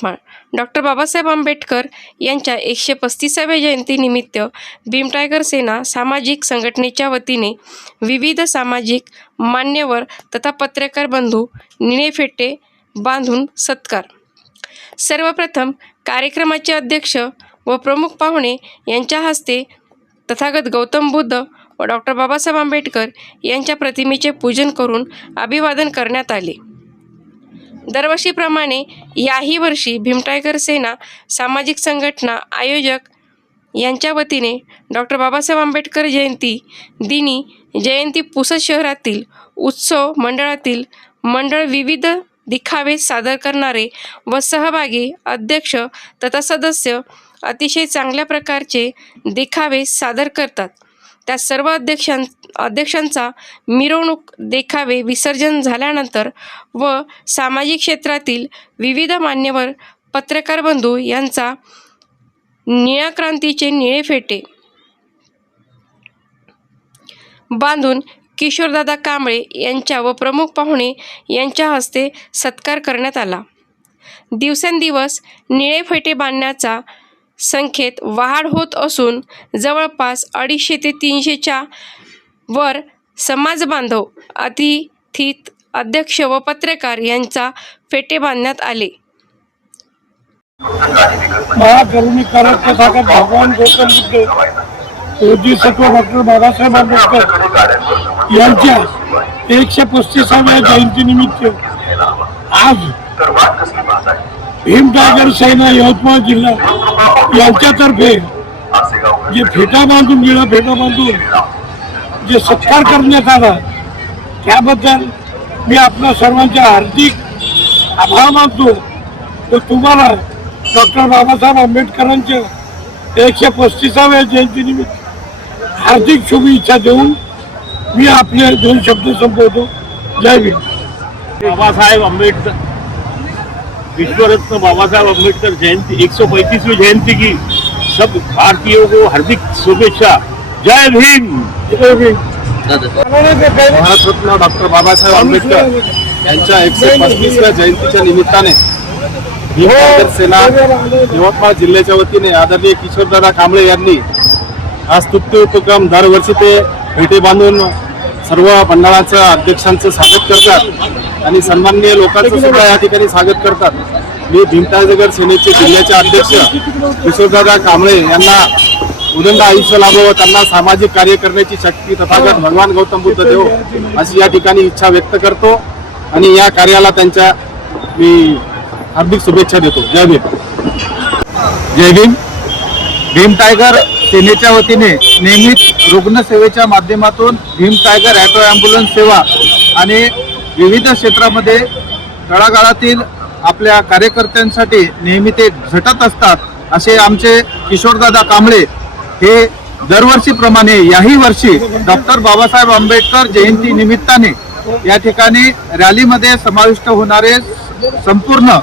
Yavatmal doctor Babasaheb Ambedkar यांच्या 135व्या जयंतीनिमित्त Bhim tiger सेना सामाजिक संघटनेच्या वतीने विविध सामाजिक मान्यवर तथा पत्रकार बंधू निळे फेटे बांधून सत्कार। सर्वप्रथम कार्यक्रमाचे अध्यक्ष व प्रमुख पाहुणे यांच्या हस्ते तथागत गौतम बुद्ध व डॉक्टर बाबासाहेब आंबेडकर यांच्या प्रतिमेचे पूजन करून अभिवादन करण्यात आले। दरवर्षीप्रमाणे याही वर्षी भीम टायगर सेना सामाजिक संघटना आयोजक यांच्या वतीने डॉक्टर बाबासाहेब आंबेडकर जयंती दिनी जयंती पुसद शहरातील उत्सव मंडळातील मंडळ विविध दिखावे सादर करणारे व सहभागी अध्यक्ष तथा सदस्य अतिशय चांगल्या प्रकारचे दिखावे सादर करतात। त्या सर्व अध्यक्षांचा मिरवणूक देखावे विसर्जन झाल्यानंतर व सामाजिक क्षेत्रातील विविध मान्यवर पत्रकार बंधू यांचा निळ्या क्रांतीचे निळे फेटे बांधून किशोरदादा कांबळे यांच्या व प्रमुख पाहुणे यांच्या हस्ते सत्कार करण्यात आला। दिवसेंदिवस निळे फेटे बांधण्याचा संख्येत वाढ होत असून जवळपास 250 ते 300च्या वर समाज बांधव अतिथी अध्यक्ष व पत्रकार यांचा फेटे बांधण्यात आले। महाकरुणिकारक तथागत भगवान गौतम बुद्ध बोधिसत्व डॉक्टर बाबासाहेब आंबेडकर यांच्या 135व्या जयंतीनिमित्त आज भीम टायगर सेना यवतमाळ जिल्हा यांच्यातर्फे जे फेटा बांधून निळा फेटा बांधून जे सत्कार करण्यात आला त्याबद्दल मी आपल्या सर्वांचे हार्दिक आभार मानतो व तुम्हाला डॉक्टर बाबासाहेब आंबेडकरांच्या 135व्या जयंतीनिमित्त हार्दिक शुभेच्छा देऊन मी आपले 2 शब्द संपवतो। जय भीम। बाबासाहेब आंबेडकर विश्वरत्न बाबासाहेब आंबेडकर जयंती 135वीं जयंती की सब भारतीयों को हार्दिक शुभेच्छा। जय भीम। जय भीम। भारतरत्न डॉक्टर बाबासाहेब आंबेडकर यांच्या 135व्या जयंतीच्या निमित्ताने भीम टायगर सेना यवतमाळ जिल्ह्याच्या वतीने आदरणीय किशोरदादा कांबळे यांनी हा स्तुत्य उपक्रम दरवर्षी ते फेटे बांधून सर्व मंडळाचं अध्यक्षांचं स्वागत करतात आणि सन्माननीय लोकांचं सुद्धा या ठिकाणी स्वागत करतात। मी भीम टायगर सेनेचे जिल्ह्याचे अध्यक्ष किशोरदादा कांबळे यांना उदंड आयुष्य लाभो, त्यांना सामाजिक कार्य करण्याची शक्ती तथागत भगवान गौतम बुद्ध देव अशी या ठिकाणी इच्छा व्यक्त करतो आणि या कार्याला त्यांच्या मी हार्दिक शुभेच्छा देतो। जय भीम। जय भीम। भीम टायगर सेनेच्या वतीने नेहमीच रुग्णसेवेच्या माध्यमातून भीम टायगर ॲटो ॲम्ब्युलन्स सेवा आणि विविध क्षेत्रामध्ये तळागाळातील आपल्या कार्यकर्त्यांसाठी नेहमी ते झटत असतात असे आमचे किशोरदादा कांबळे हे दरवर्षीप्रमाणे याही वर्षी डॉक्टर बाबासाहेब आंबेडकर जयंती निमित्ताने या ठिकाणी रॅलीमध्ये समाविष्ट होणारे संपूर्ण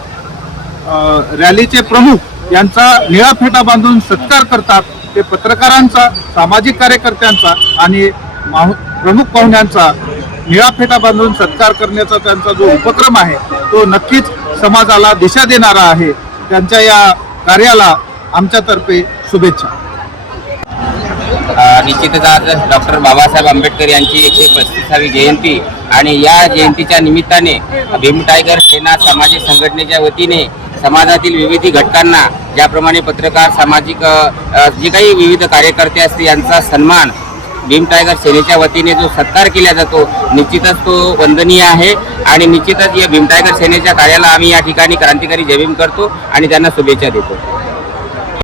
रॅलीचे प्रमुख यांचा निळा फेटा बांधून सत्कार करतात। ते पत्रकारांचा, सामाजिक कार्यकर्त्यांचा आणि प्रमुख पाहुण्यांचा निळा फेटा बांधून सत्कार करण्याचा त्यांचा जो उपक्रम आहे तो नक्कीच समाजाला दिशा देणारा आहे। त्यांच्या या कार्याला आमच्यातर्फे शुभेच्छा। निश्चितच आज डॉक्टर बाबासाहेब आंबेडकर यांची 135वी जयंती आणि या जयंतीच्या निमित्ताने भीम टायगर सेना सामाजिक संघटनेच्या वतीने समाजातील विविध घटकांना ज्याप्रमाणे पत्रकार सामाजिक जे काही विविध कार्यकर्ते असतील यांचा सन्मान भीम टायगर सेनेच्या वतीने जो सत्कार केला जातो निश्चितच तो वंदनीय आहे आणि निश्चितच या भीम टायगर सेनेच्या कार्याला आम्ही या ठिकाणी क्रांतिकारी जय भीम करतो आणि त्यांना शुभेच्छा देतो।